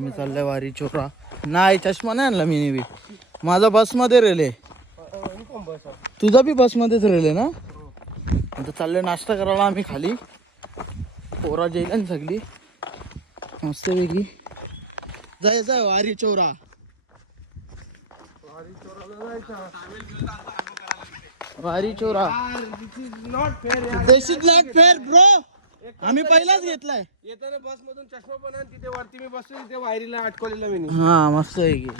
आम्ही चाललोय वारी चोरा. नाही चष्मा नाही आणला मी नेहमी. माझा बसमध्ये रेले. तुझा बी बसमध्येच रेले ना. आता चाललोय नाश्ता करायला आम्ही खाली. पोरा जेल सगळी मस्त वेगळी जायचं वारी चोरा. वारी चोरा दिस इज नॉट फेअर ब्रो. आम्ही पहिलाच घेतलाय. येताना बस मधून चष्मा पण आणि तिथे वरती मी बसलो तिथे वायरीला अटकवलेला मी. हा मस्त आहे की.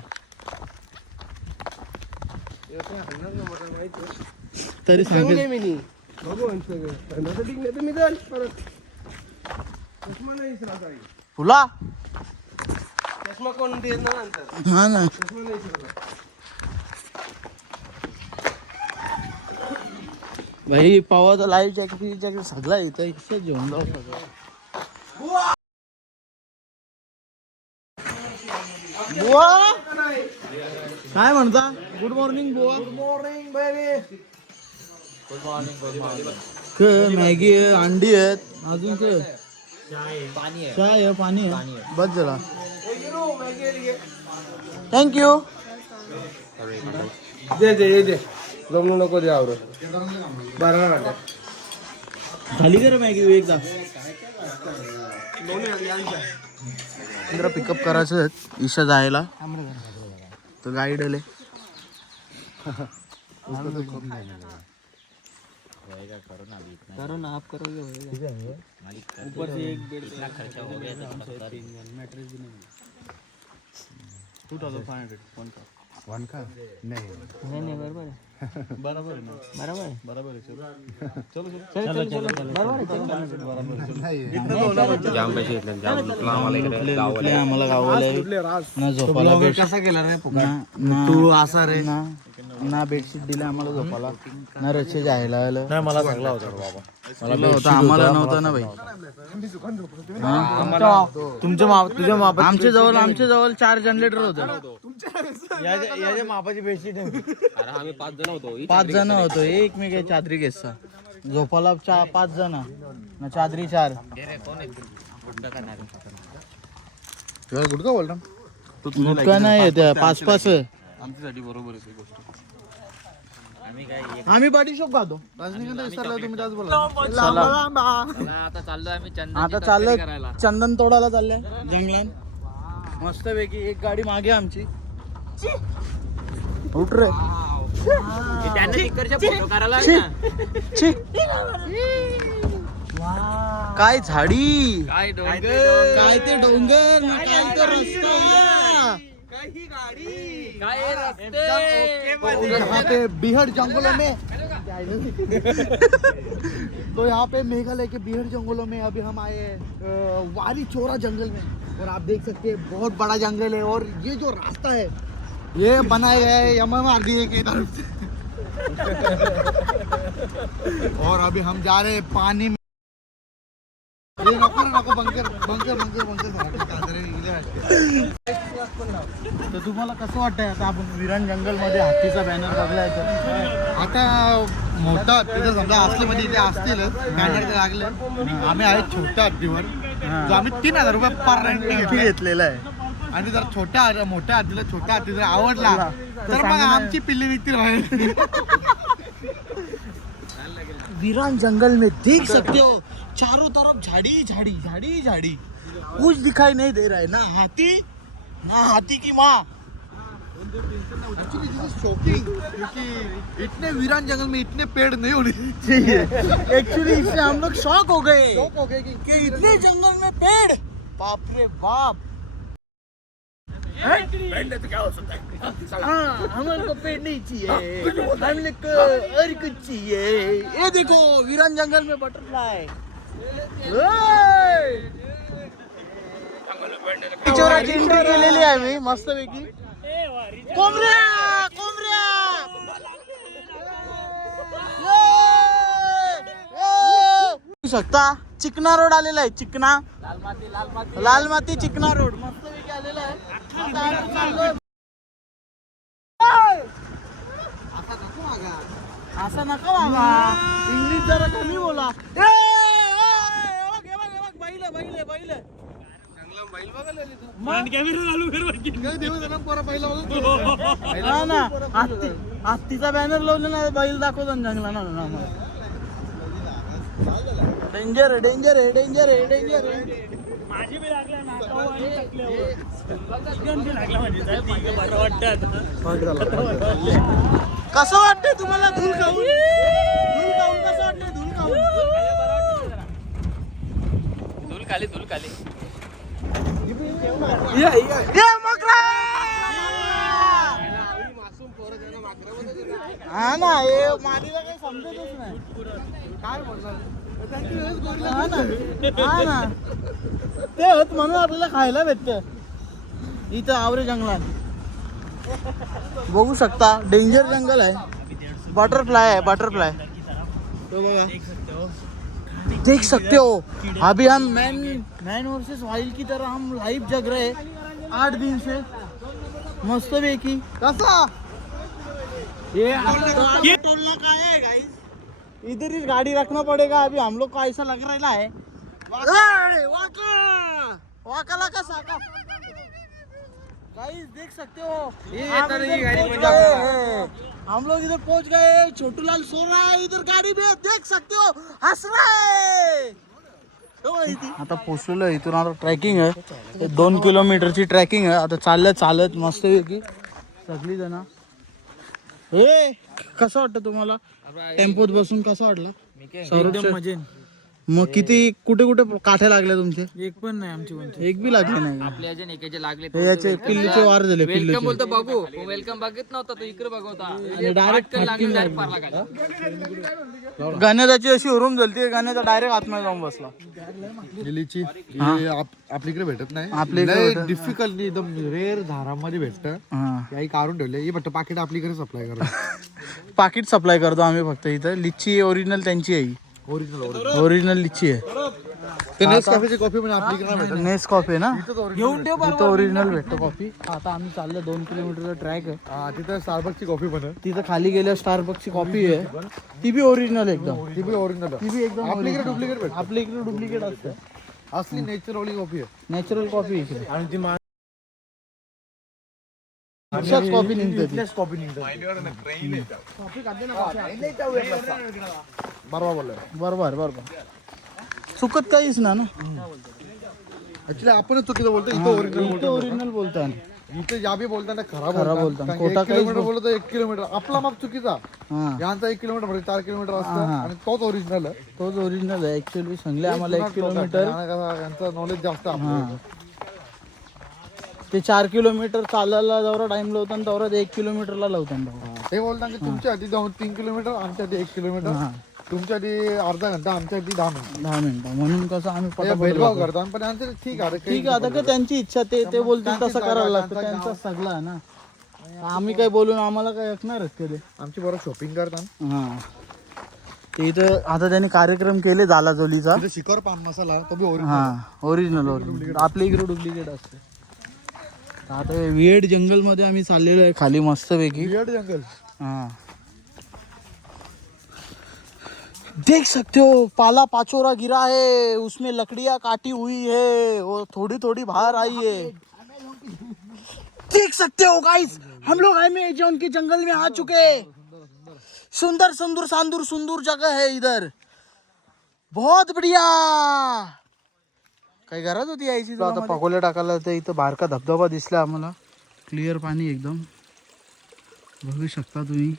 तरी सांगेल मी भगवान सगळं मी जाईल परत. चष्मा नाही फुला चष्मा कोण देत ना नंतर. हा ना चष्मा नाही भाई पावाचा लाईव्ह जॅकेट सगळा इथं इथं जेवण जाऊ सगळं. बुवा काय म्हणता. गुड मॉर्निंग बुवा. Good morning baby. मॅगी आहे, अंडी आहेत, अजून चाय आहे, पाणी आहे. बस जरा. थँक्यू. दे दे दे जमू नको दे आवड. बरं वाटत झाली का रे मॅगी एकदा. जरा पिकअप करायचं ईशा जायला तर गाईड आले. करो ना आप करोगे ऊपर से एक डेढ़ लाख खर्चा हो गया मैट्रेस भी नहीं. 2500 वन का नहीं बराबर है. बराबर है बराबर है. चलो जाम पैसे घेतले जाम लुटला आम्हाला इकडे गावाला. आम्हाला गावाला ना झोपाला कसा केला रे तू असा रे ना बेडशीट दिले आम्हाला झोपाला ना रस्ते जायला आलं. नाही मला चांगला होता बाबा. मला होता आम्हाला नव्हता ना भाई. तुझ्या माप आमच्या जवळ 4 जनरेटर होतं. याच्या मापाची बेडशीट आहे. अरे आम्ही 5 जण होतो. 5 जण होतो. एक मी काय चादरी घेसा झोपाला 5 जण ना चादरी 4. गुटका बोलता गुटका नाही त्या 5 आमच्यासाठी बरोबर आहे गोष्ट. आम्ही बॉडी शॉप खातो. रजनीकांत विसरला तुम्ही त्याच बोला. आता चाललोय आम्ही आता चाललोय चंदन तोडायला चाललंय जंगलात. मस्त पैकी एक गाडी मागे आमची. उठ रे. काय झाडी काय काय ते डोंगर ना काय तो रस्ता. काही गाडी काय रस्ते. यहाँ पे बिहड़ जंगलों में तो यहाँ पे मेघालय के बिहड़ जंगलों में अभी हम आए हैं वारी चोरा जंगल में. और आप देख सकते हैं बहुत बड़ा जंगल है. और ये जो रास्ता है ये बनाया गया है MMRDA की तरफ से. और अभी हम जा रहे हैं पानी में. ये नको बंकर. तर तुम्हाला कसं वाटतंय आता आपण विरान जंगल मध्ये हत्तीचा बॅनर बघलाय तर आता मोठा तिथं समजा असलीमध्ये इथे असतीलच बॅनर तर लागले. आम्ही आहे छोट्या हत्तीवर जो आम्ही 3000 रुपये पर रेंट घेतलेला आहे. आणि जर मोठ्या हत्तीला छोट्या हत्ती जर आवडला तर मग आमची पिल्ली विक्री राहील. वीरान जंगल में देख सकते हो चारों तरफ झाड़ी. कुछ दिखाई नहीं दे रहा है. ना हाथी की माँ. एक्चुअली दिस इज शॉकिंग क्योंकि इतने वीरान जंगल में इतने पेड़ नहीं होने चाहिए. एक्चुअली इससे हम लोग शॉक हो गए कि इतने जंगल में पेड़. बाप रे बाप. हमारे को पेड़ नहीं चाहिए. हम लोग को और कुछ चाहिए. ये देखो वीरान जंगल में बटरफ्लाई. चोराची एंट्री केलेली आहे मी मस्त पैकी. कोंबड्या शकता. चिकना रोड आलेला आहे. चिकना लाल माती चिकना रोड मस्त पैकी आलेला आहे. असं नका बाबा. इंग्लिश जरा कमी बोला. बैल बैल बघायला आली तू. हा ना हत्तीचा बॅनर लावला ना बैल दाखवतो ना जंगला ना डेंजर आहे डेंजर आहे डेंजर आहे डेंजर आहे कसं वाटतंय तुम्हाला धूल खाऊन कसं वाटतंय धूल खाऊन धूल खाली ये मकरा हा ना हे मादीला काही समजतच नाही काय बोलणार हा ना हा ना ते होत म्हणून आपल्याला खायला भेटतं इथं आवरे जंगलात बघू शकता डेंजर जंगल आहे बटरफ्लाय है बटरफ्लाय तो बघा देख सकते हो अभी हम मैन वर्सेस वाइल्ड की तरह हम लाइव जग रहे हैं 8 दिन से मस्त पैकी कसा ये टोलना का है गाइस इधर ही गाड़ी रखना पड़ेगा अभी हम लोग को ऐसा लग रहा है वाकाला का साका गाइस देख सकते हो हम लोग इधर पहुंच गए छोटू लाल सो रहा है इधर गाड़ी में देख सकते हो हंस रहा है आता पोचलेलो आहे इथून आता ट्रॅकिंग आहे 2 किलोमीटरची ट्रॅकिंग आहे आता चालत मस्त पैकी सगळी जण हे कसं वाटतं तुम्हाला टेम्पोत बसून कसं वाटलं एकदम मजेत मग किती कुठे कुठे काठ्या लागल्या तुमचे एक पण नाही आमची कोणती एक बी लागले नाही आपल्या अजून एकाचे लागले हे याचे पिल्लूचे वार झाले वेलकम पिल्लूचे बोलतो बघू वेलकम बघत नव्हता तो इकडे बघवता आणि डायरेक्ट लागले डायरेक्ट पारला काय गाण्याची अशी हुरूम झालती गाण्याचा डायरेक्ट आतमध्ये जाऊन बसला गिलीची आपल्याकडे भेटत नाही आपल्याकडे डिफिकल्ट एकदम रेअर धारामध्ये भेटतं काही काढून ठेवले हे बट पाकिट आपल्याकडे सप्लाय करा पाकिट सप्लाय करतो आम्ही फक्त इथं लिच्ची ओरिजिनल त्यांची आहे ओरिजिनल लिच्ची आहे ते नेसकॅफेची कॉफी पण आपल्याकडे भेटत नेस कॉफी ना घेऊन ठेव तिथं ओरिजिनल भेटतो कॉफी आता आम्ही चाललो 2 किलोमीटरचा ट्रॅक आहे तिथं स्टारबक्सची कॉफी पण आहे तिथं खाली गेल्यावर स्टारबक्सची कॉफी आहे ती बी ओरिजिनल एकदम ती बी ओरिजिनल ती बी एकदम आपल्याकडे डुप्लिकेट भेटत आपल्या इकडे डुप्लिकेट असतं असली नॅचरल कॉफी आहे नॅचरल कॉफी इकडे आणि ती अशाच कॉफी निघते कॉफी निघतात बरोबर बोललाय बरोबर चुकत काहीच ना ऍक्च्युली आपणच चुकीचं बोलतो इथं ओरिजिनल ओरिजिनल बोलता इथे जाबी बोलताना खराब बोलताना. खोटा 1 किलोमीटर बोलतो 1 किलोमीटर आपला माप चुकीचा हा यांचा 1 किलोमीटर म्हणजे 4 किलोमीटर असतं आणि तोच ओरिजिनल आहे तोच ओरिजिनल आहे ऍक्च्युअली सांगले आम्हाला 1 किलोमीटर यांचं नॉलेज जास्त आपलं ते 4 किलोमीटर चालायला जेवढा टाइम लावतात तेवढा 1 किलोमीटरला लावतात ते बोलतात की तुमच्या आधी 3 किलोमीटर आमच्या आधी 1 किलोमीटर तुमच्या आधी अर्धा घंटा आमच्या आधी 10 मिनिट 10 मिनिटं म्हणून कसं आम्ही भेदभाव करतो पण यांचं ठीक आहे ठीक आहे आता काय त्यांची इच्छा ते बोलतील तसं करायला लागतं त्यांचा सगळा आहे ना आम्ही काय बोलून आम्हाला काय ऐकणारच ते आमची बरोबर शॉपिंग करतात हा ते इथं आता त्यांनी कार्यक्रम केले झाला जोलीचा शिखर पान मसाला तो बी हा ओरिजिनल आपल्या इकडे डुप्लिकेट असते आता विएड जंगल मध्ये आम्ही चाललेलो आहे खाली मस्त पैकी जंगल हाँ देख सकते हो पाला पाचोरा गिरा है उसमें लकड़ियां काटी हुई है वो थोड़ी थोड़ी बाहर आई है देख सकते हो गाइस हम लोग अमेज़न के जंगल में आ चुके सुंदर सुंदर सांदूर सुंदर जगह है इधर बहुत बढ़िया काही गरज होती यायची आता पकोल्या टाकायला तर इथं बारका धबधबा दिसला आम्हाला क्लिअर पाणी एकदम बघू शकता तुम्ही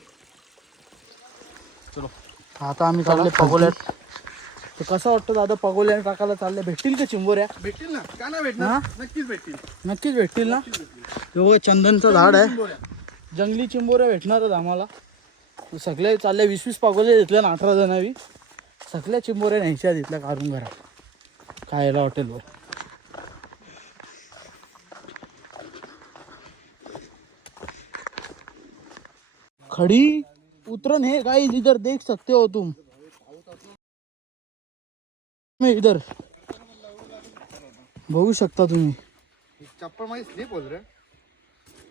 चलो आता आम्ही चालले पगोल्यात तर कसं वाटतं दादा पगोल्या टाकायला चालले भेटतील का चिंबोऱ्या भेटतील ना का नाही भेटणार नक्कीच भेटतील नक्कीच भेटतील ना हे बघा चंदनचं झाड आहे जंगली चिंबोऱ्या भेटणारच आम्हाला सगळे चालले 20-20 पगोले घेतल्या ना 18 जणांनी सगळ्या चिंबोऱ्या न्यायच्या तिथल्या काढून घरा खायला हॉटेलवर खड़ी उतरन है गाइस इधर देख सकते हो तुम मैं इधर बघू शकता तुम्ही चप्पल माझी स्लिप होत रे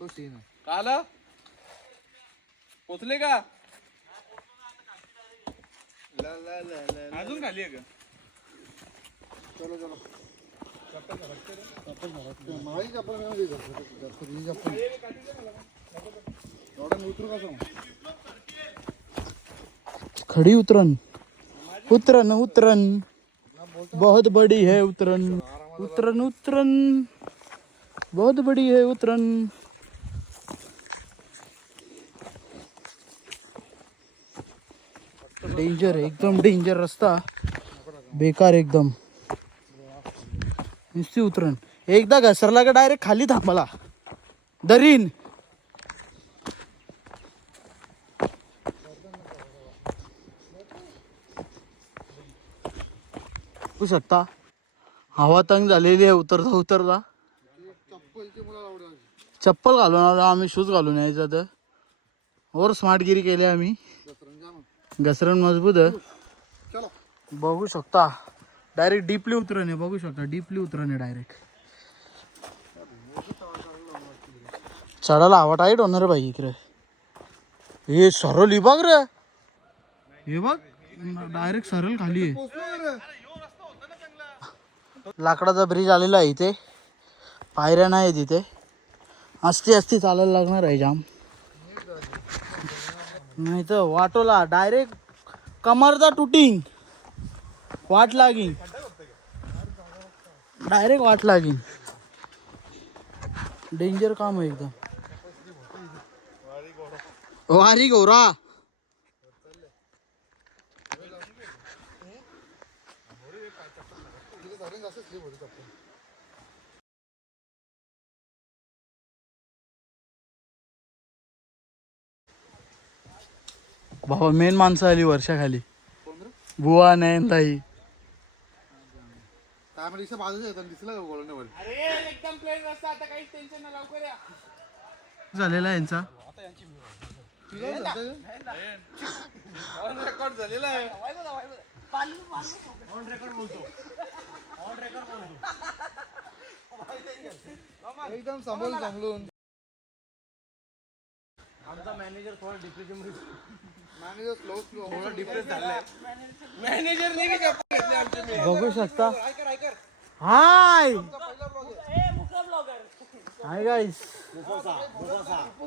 तो सीन आहे काला पोचले का अजून खाली आहे का चलो खड़ी उतरन उतरन उतरन बहुत बड़ी है उतरन उतरन उतरन बहुत बड़ी है उतरन. डेंजर आहे एकदम डेंजर रस्ता बेकार एकदम नुसती उतरन एकदा घसरला का डायरेक्ट खाली थांबला दरीन. बघू शकता हवा तंग झालेली आहे उतरता उतरता. चप्पल घालून आलो आम्ही शूज घालून यायचं तर और स्मार्टगिरी केली आम्ही. घसरण मजबूत आहे बघू शकता. डायरेक्ट डीपली उतरन आहे बघू शकता डीपली उतरन आहे डायरेक्ट. चढायला हवा टाईट होणार भाई इकडे. हे सरळ बघ रे हे बघ डायरेक्ट सरळ खाली आहे. लाकडाचा ब्रिज आलेला आहे इथे पायऱ्या नाही तिथे असती चालायला लागणार आहे जाम नाही तर वाटोला डायरेक्ट कमरचा टुटिंग वाट लागीन डायरेक्ट वाट लागीन. डेंजर काम आहे एकदम. वारी गौरा बाबा मेन माणसं आली वर्षाखाली बुवा नाही ताई झालेला यांचा एकदम सांभाळून आमचा मॅनेजर थोडा डिप्रेशन मॅनेजर स्लो थोडा डिप्रेस झालाय. बघू शकता. हाय हाय गाईस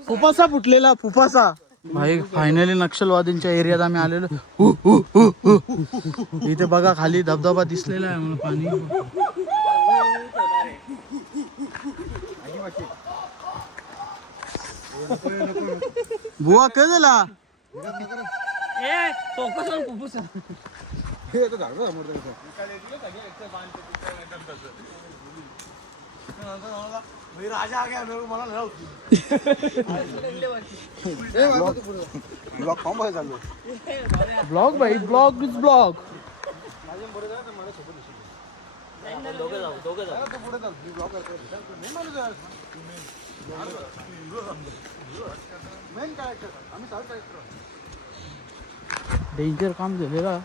फुफासा फुटलेला फुफासा भाई. फायनली नक्षलवादींच्या एरियात आम्ही आलेलो. इथे बघा खाली धबधबा दिसलेला आहे मला पाणी. बुवा काय झाला ब्लॉग भाई ब्लॉग इज ब्लॉग. डेंजर काम झालेला.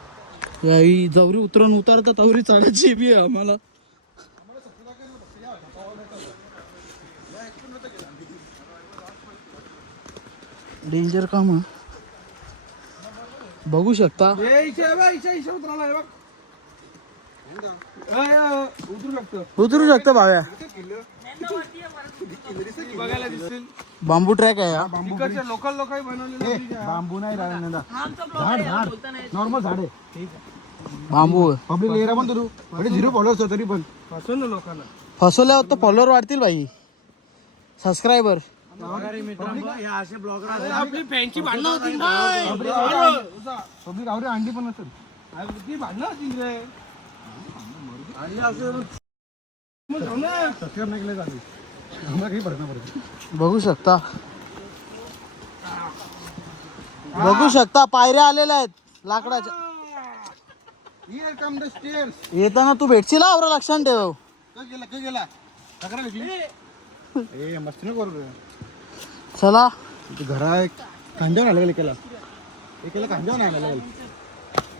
जवरी उतरून उतरता तवरी चढायची बी आहे आम्हाला. डेंजर काम आहे बघू शकता. उतरू शकतो भाव्या. बांबू ट्रॅक आहे लोकल लोक बांबू नाही नॉर्मल झाड आहे बांबू पब्लिक एरिया पण तू 0 फॉलोअर्स तरी पण फसवलं लोकांना. फसवल्या तर फॉलोअर वाढतील भाई सबस्क्रायबर. आपली फॅनची भांडणं होती पब्लिक आवडे अंडी पण नसेल ती भांडणं होती रे. आणि असं सबस्क्राईब नाही केलं झाली आम्हाला काही फरक नाही पडत. बघू शकता पायऱ्या आलेल्या आहेत लाकडाच्या. Here come the stairs. येताना तू भेटशील आवरा लक्षात ठेव. काय गेला तक्रार भेटली ए मस्त नाही करू रे. चला घरा एक खांद्यावर आलेला केला एकेला खांद्यावर आलेला.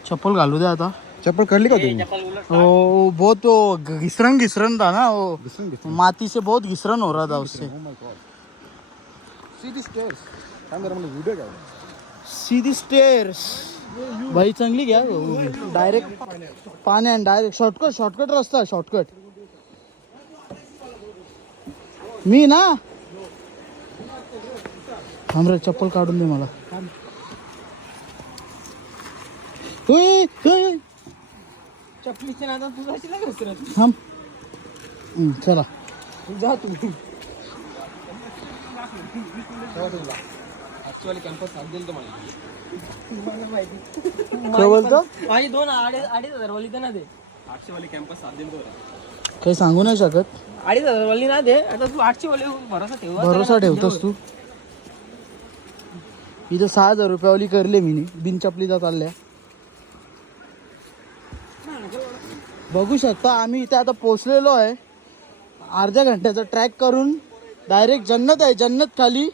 चप्पल घालू दे आता. चप्पल काढली का तुम्ही? ओ बहुत वो घिसरन था ना वो माती से बहुत घिसरन हो रहा था उससे. सीधी स्टेअर्स काय मला व्हिडिओ घ्या. सीधी स्टेअर्स भाई चांगली घ्या डायरेक्ट पाणी डायरेक्ट शॉर्टकट रस्ता शॉर्टकट. मी ना थांब रे, चप्पल काढून दे मला. ओय, ओय, चपलीचे नादा तुझा नाही घसरत. थांब. चला जा तुम्ही. ऍक्च्युअली कॅम्पस साथ देईल तुम्हाला माहिती. काय बोलतो? माझी 2,500 वाली तर ना दे. 800 वाली कॅम्पस साथ देईल तो. काही सांगू नाही शकत. 2,500 वाली ना दे. आता तू 800 वाली भरोसा ठेव. भरोसा ठेवतोस तू. इथं 6,000 रुपयावाली करले मी बिन चपलीचा चालल्या. बघू शकता आम्ही इथे आता पोचलेलो आहे. अर्ध्या घंट्याचा ट्रॅक करून डायरेक्ट जन्नत आहे. जन्नत खाली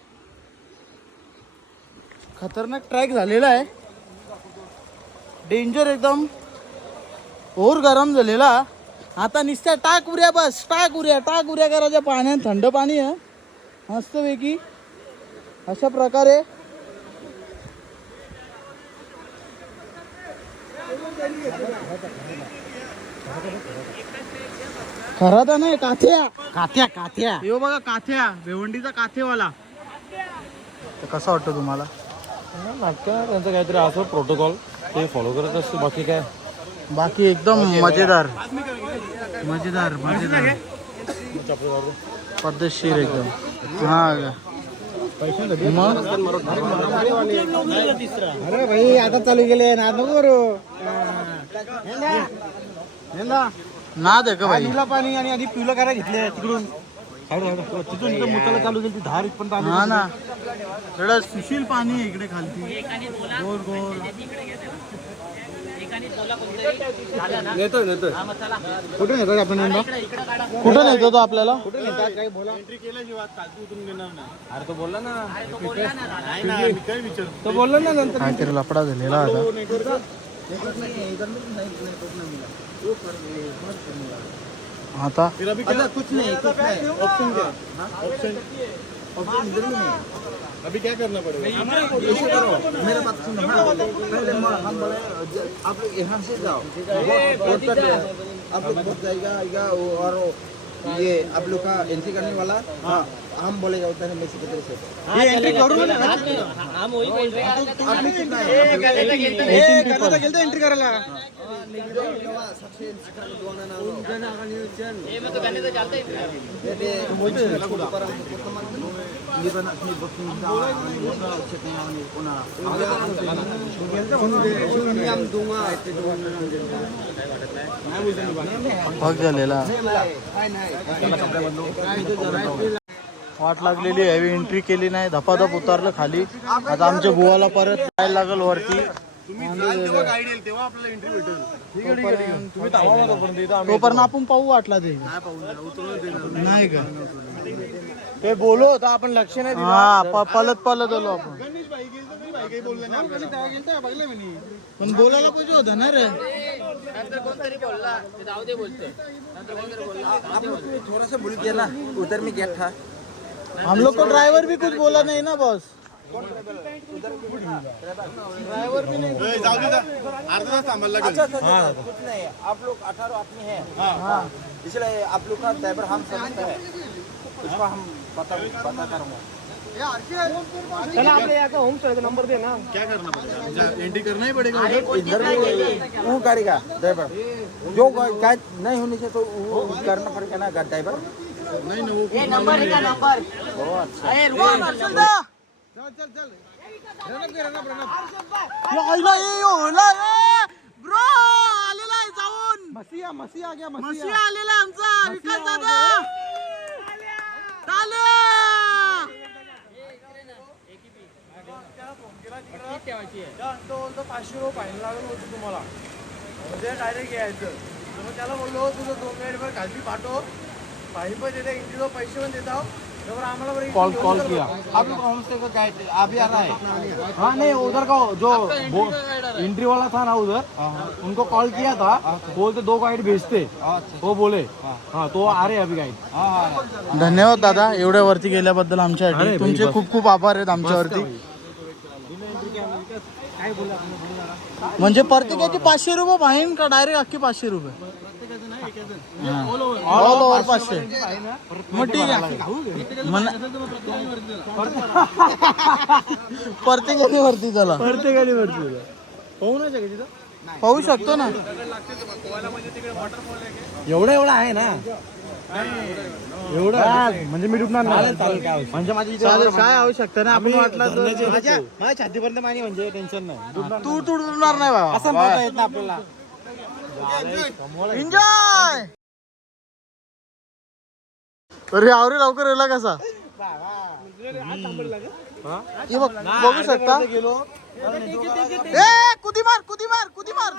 खतरनाक ट्रॅक झालेला आहे. डेंजर एकदम. ओर गरम झालेला. आता नुसत्या टाक उऱ्या, बस टाक उऱ्या करायच्या पाण्यात. थंड पाणी आहे मस्तपैकी. अशा प्रकारे खरा तर नाही, काथ्या यो बघा, काथ्या भिवंडीचा काथेवाला. तर कसा वाटतो तुम्हाला? त्यांचं काहीतरी असं प्रोटोकॉल ते फॉलो करत असतो. बाकी काय, बाकी एकदम मजेदार पद्धतशीर एकदम. हा अरे भाई आता चालू गेले ना नको करू. नाद आहे का भाई? पाणी आणि आधी पिवलं करायला घेतले तिकडून. तिथून मुताला चालू गेली ती धार इथपर्यंत आली. हा ना, थोडं सुशील पाणी आहे इकडे खालती. गोल गोल. नेतोय कुठे नेतोय आपण यंदा? कुठं नेतो तो आपल्याला? कुठे नेतात काही बोला. एंट्री केल्याशिवाय कालची उतरून घेणार नाही. अरे तो बोलला ना. तो बोलला ना नंतर. काहीतरी लफडा झालेला आता. आता कुछ नहीं ऑप्शन क्या ऑप्शन इधर में नहीं. अभी क्या करना पड़ेगा? मेरे बात सुनो. पहले हम बोले आप लोग यहाँ से जाओ. आप लोग बहुत जाएगा और ये आप लोग का एंट्री करने वाला. हाँ हम बोलेगा उधर में से किधर से ये एंट्री करो ना. हम वही बोल रहे हैं. आदमी कितना है? करता एंट्री करायला. भाग झालेला. वाट लागलेली आहे. एंट्री केली नाही. धपाधप उतरलं खाली. आता आमच्या बुवाला परत जायला लागल वरती. तोपर्यंत आपण पाहू वाटला ते नाही का. ते बोलो होता आपण लक्ष नाही दिलं. हा पलत आलो आपण. पण बोलायला पाहिजे होतं ना रे. थोड़ा सा भूल गया ना. उधर में गया था. हम लोग को ड्राइवर भी कुछ बोला नहीं ना बॉस. ड्राइवर भी नहीं. अर्धा तास अच्छा कुछ नहीं. आप लोग 18 आदमी हैं. हाँ इसलिए आप लोग का ड्राइवर हम समझते हैं. उसको हम बता कर रहा हूँ. चला आपने यहाँ का होम सर्विस नंबर देना. क्या करना पड़ेगा? एंट्री करना ही पड़ेगा. इधर में वो करेगा ड्राइवर. जो गाइड नहीं होने से तो वो करना पड़ेगा ना ड्राइवर. नहीं वो नंबर है का नंबर. चल ब्रो आलेला आहे जाऊन. मसी आ गया. मसी आलेला आमचा विकास दादा. चाले तो 500 रुपये फाईन लागून होतं तुम्हाला. म्हणजे डायरेक्ट यायचं. मग त्याला बोललो तुझं 2 मिनिट खाली पाठव. फाईन पण देता इंटिलो पैसे पण देता. कॉल किया. आप लोग होम स्टे का गाइड अभी आ रहा है. हाँ नहीं उधर का जो एंट्री वाला था ना उधर उनको कॉल किया था. बोलते 2 गाइड भेजते. वो बोले हाँ तो आ रहे अभी गाइड. धन्यवाद दादा एवढ्या वरती गेल्याबद्दल. आमच्यासाठी तुमचे खूप खूप आभार आहेत आमच्यावरती. म्हणजे प्रत्येकाचे 500 रुपये फाईन का डायरेक्ट अख्खी 500 रुपये? All over 500. मग ठीक आहे प्रत्येकाने वरती चला, प्रत्येकाने वरती पाहू नाही शकत तिथं. पाहू शकतो ना. एवढं आहे ना, एवढं म्हणजे मी डुबणार नाही. म्हणजे माझी चालेल, काय आवश्यकता नाही. आपण वाटलं तर माझ्या छातीपर्यंत पाणी म्हणजे टेन्शन नाही. तू तुडणार नाही बाबा. असं म्हणता येत ना आपल्याला. एन्जॉय. अरे आवरे लवकर येला कसा हे बघ, बघू शकता. ए कुदी मार, कुदी मार, कुदी मार.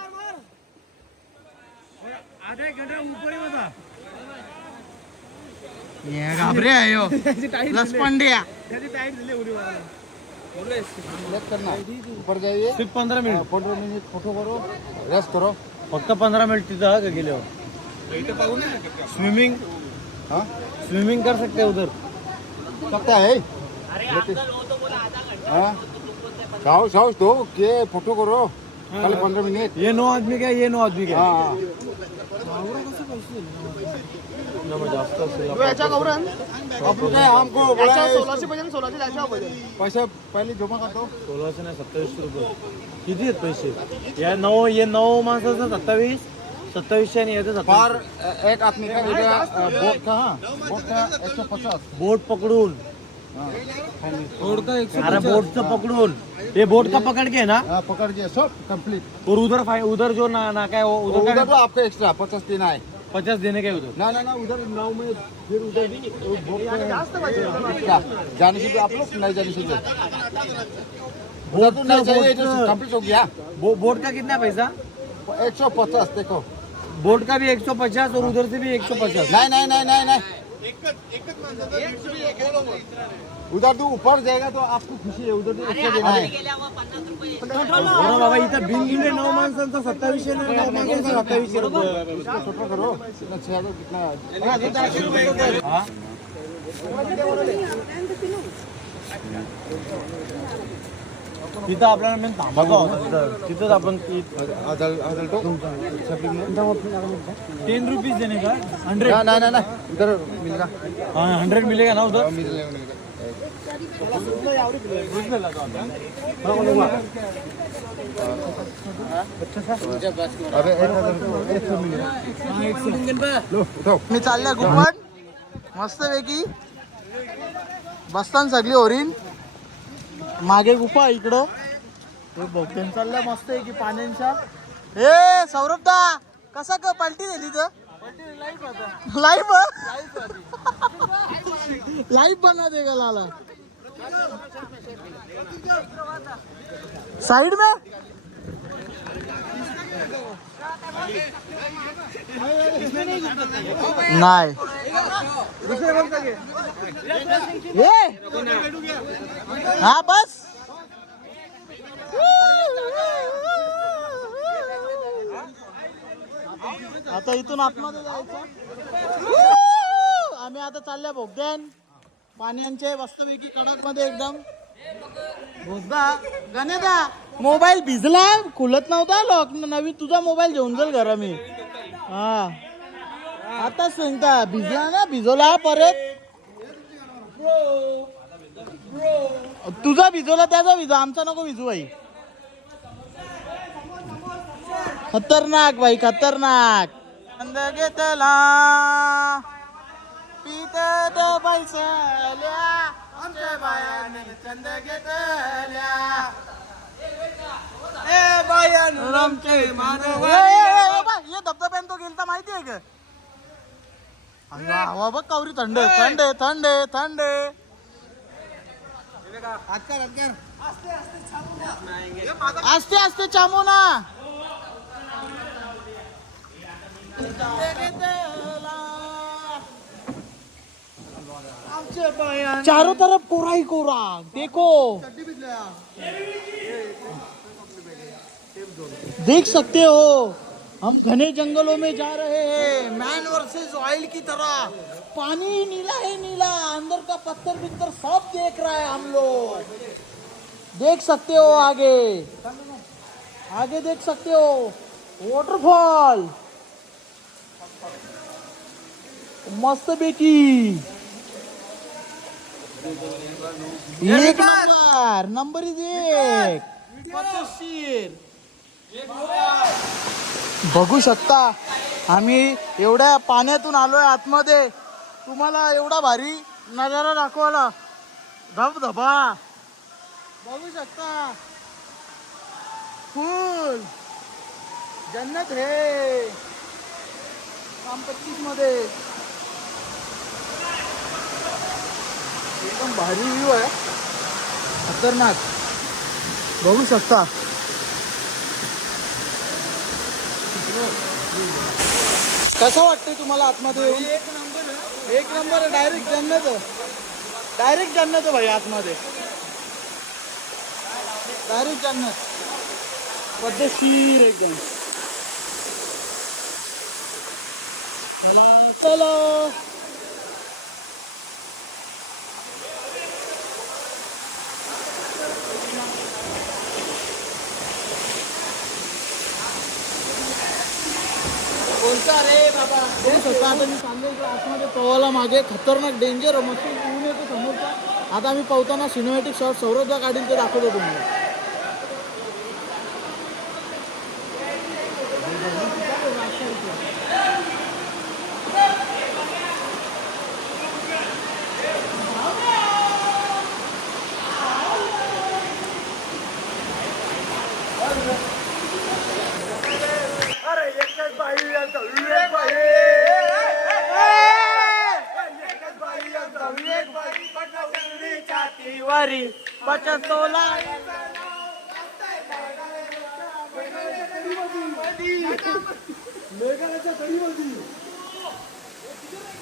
ये घाबरे आहे यो लसपंडिया. सिर्फ 15 मिनिट. 15 मिनिट फोटो करो, रेस्ट करो. फक्त 15 मिनिट तिथं गेल्यावर स्विमिंग स्विमिंग कर सकते उधर. सकता है. हाँ साउस साउस दो के फोटो करो खाली 15 मिनिट. ये 9 आदमी काय, ये 9 आदमी काय. हाँ जास्त असेल. याच्या गौरन आपको क्या है, हमको बोला है 1600 पाहिजे, 1600 द्यायच्या पाहिजे. पैसा पहले जमा कर दो. 1600 नाही 2700 रुपये. किती आहेत पैसे? या 9 माणसाचं 2700 आणि याचं 2700. पर एक आदमी का इधर बोट का. हाँ बोट का 150. बोट पकडून. अरे बोटचं पकडून. ये बोट का पकड़ के ना, हाँ पकड़ के सब कंप्लीट. और उधर जो ना क्या है वो उधर उधर का तो आपको एक्स्ट्रा 50 देना है. 50 देने का है उधर. ना ना ना उधर नाव में फिर उधर भी बोट का जाने से भी आप लोग नहीं जाने से भी उधर तो नहीं चाहिए तो कंप्लीट हो गया. बोट का कितना पैसा? 150 देखो. बोट का भी 150 और उधर से भी 150. नहीं नहीं नहीं नहीं नहीं उधर तो ऊपर जाएगा तो आपको खुशी है. उधर तो एक्स्ट्रा देना है. बरं बाबा इथं बिल दिले 9 माणसांचं 2700 9 माणसांचं 2700 रुपये. इसका छोटा करो कितना 6000 कितना. हा? तिथं आपल्याला मी थांबायचं होतं तिथंच आपण 10 रुपीज देणे का 100. ना ना ना ना उधर मिलेगा. हाँ 100 मिलेगा ना उधर. मिलेगा मिलेगा. अरे 100 मिलेगा. लो उठाओ. मी चालल्या गुपण मस्त पैकी बसतान सगळी ओरीन. मागे गुफा इकडं भोगतेन चालल्या मस्त आहे की पाण्यांच्या. ए सौरभ दा कसा क पलटी दिली तर लाईव्ह लाईव्ह बना देगा लाला साइड में. नाही हा बस. आता इथून आतमध्ये जायचं. आम्ही आता चालल्या भोगद्यान पाण्यांचे मस्तपैकी कडक मध्ये एकदम. भोगदा गणेदा मोबाईल भिजला खुलत नव्हता लॉक. नवीन तुझा मोबाईल घेऊन जाईल घरा मी. हा आता सांगता भिजला ना, भिजवला परत. तुझा भिजवला त्याचा भिजव, आमचा नको भिजू भाई. खतरनाक भाई खतरनाक. चंद घेतला पित पैसल्या आमच्या बायाने चंद घेतल्या. ए बायान आमचे मानव हे धबधब्यान तो गेलता माहिती आहे का. हवा बघ कवरी थंड थंड थंड थंड. आस्ते आस्ते चामो ना. चारों तरफ कोरा ही कोरा. देखो देख सकते हो हम घने जंगलों में जा रहे हैं मैन वर्सेस ऑयल की तरह. पानी नीला है नीला, अंदर का पत्थर बित्तर सब देख रहा है हम लोग. देख सकते हो आगे आगे देख सकते हो वाटरफॉल. मस्त पैकी एक नंबर इज एक पद्धतशीर. बघू शकता आम्ही एवढ्या पाण्यातून आलोय आतमध्ये, तुम्हाला एवढा भारी नजारा दाखवायला. धबधबा बघू शकता, फुल जन्नत है काम 25 मध्ये. एकदम भारी व्ह्यू आहे, खतरनाक. बघू शकता. कसं वाटतंय तुम्हाला आतमध्ये येऊन? एक नंबर. डायरेक्ट जन्नत, डायरेक्ट जन्नत भाई. आतमध्ये डायरेक्ट जन्नत, पद्धतशीर एकदम. चला बोलता रे बाबा. आता मी चाललोय आतमध्ये पवायला. मागे खतरनाक डेंजर मस्त ऊन येतो समोरचा. आता आम्ही पवताना सिनेमॅटिक शॉट सौरभदा काढील ते दाखवतो तुम्हाला.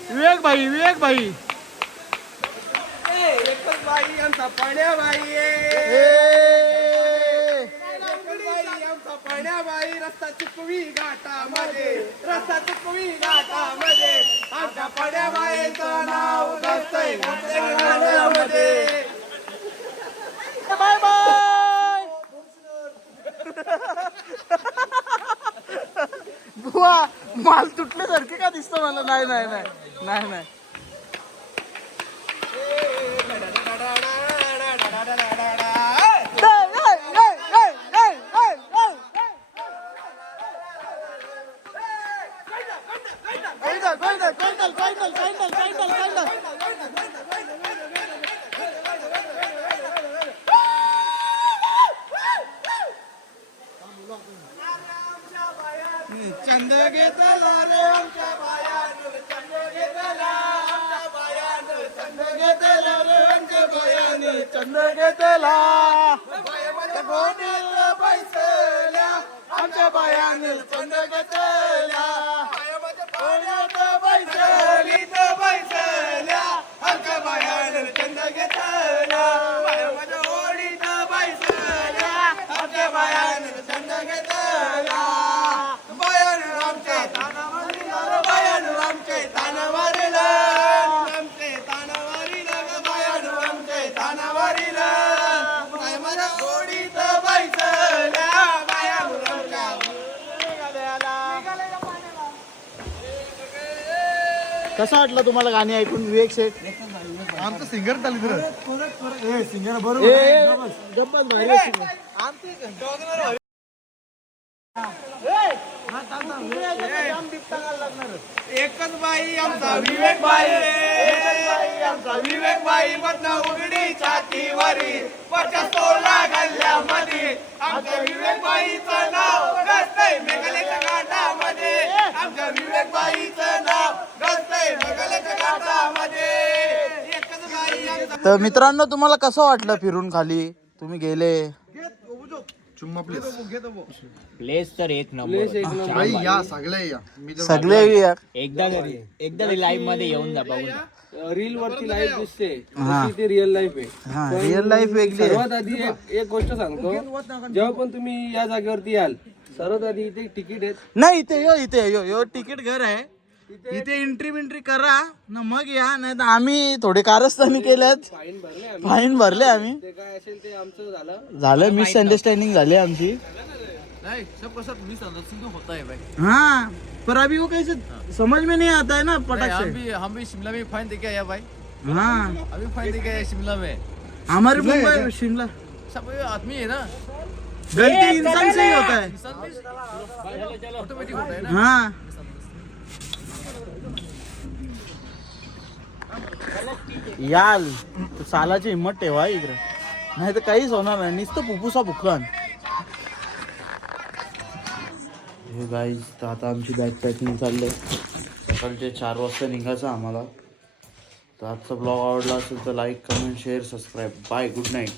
विवेक भाई, विवेक भाई. एकच बाई आमचा पाण्या बाई, आमचा पाण्या बाई. रस्ता चुकवी घाटामध्ये, रस्ता चुकवी घाटामध्ये. आमच्या पाण्या बाईचं नाव गाजतंय गाण्यामध्ये. Bye bye. बुवा माल तुटल्यासारखे का दिसतो मला? नाही नाही नाही नाही नाही. चंद घेतला रे आमच्या बायानं, चंद घेतला आमच्या बायानं, चंद घेतला रे आमच्या बायानं, चंद घेतला बायामध्ये गोंडीत बैसल्या आमच्या बायानं, चंद घेतल्या बायामध्ये पाण्यात बैसलीत बैसल्या आमच्या बायानं, चंद घेतला बायामध्ये ओढीत बैसल्या आमच्या बायानं, चंद घेतला. कसं वाटलं तुम्हाला गाणी ऐकून विवेक शेठ? आमचं सिंगर चालू सिंगर एकच बाई आमचा विवेक बाई, आमचा विवेक बाई. बदना उघडी छातीवरी, पचस्तोला गल्ल्यामध्ये. आमच्या विवेक बाईचं नाव गाजतंय मेघालयच्या घाटामध्ये. आमच्या विवेक बाईचं नाव गाजतंय मेघालयच्या घाटामध्ये. एकच बाई आमचा. तर मित्रांनो तुम्हाला कसं वाटलं फिरून खाली? तुम्ही गेले प्लेस तर एक नंबर. या सगळ्या या सगळे एकदा लाईव्ह मध्ये येऊन जा बघून. रील वरती लाईफ दिसते, हा. ती रिअल लाईफ आहे. हा, रिअल लाईफ वेगळी आहे. सर्वात आधी एक गोष्ट सांगतो, जेव्हा पण तुम्ही या जागेवरती याल, सर्वात आधी इथे तिकीट आहेत. नाही इथे यो तिकीट घर आहे. इथे एंट्री करा ना मग या. नाही तर आम्ही थोडे कारस्थानी केल्यात, फाईन भरले आम्ही. फाईन भरले आम्ही. ते काय असेल ते आमचं झालं. झालं मिसअंडरस्टँडिंग झाली आमची. नहीं सबका सब मिसअंडरस्टैंडिंग होता है भाई। हाँ पर अभी वो कैसे समझ में नहीं आता है ना पटक से। हम भी शिमला में फाइन देके आया भाई। हाँ अभी फाइन देके आया शिमला में। हमारे मुंबई शिमला सब आदमी है ना, गलती इंसान से ही होता है। ऑटोमेटिक होता है ना। हाँ याल सालाची हिंमत ठेवा इकडे, नाही तर काहीच होणार नाही, नुसतं फुफ्फुसा भुकन. हे गाईज तर आता आमची बॅग पॅकिंग चाललंय. सकाळचे 4 वाजता निघायचं आम्हाला. तर आजचा ब्लॉग आवडला असेल तर like comment share subscribe. Bye good night.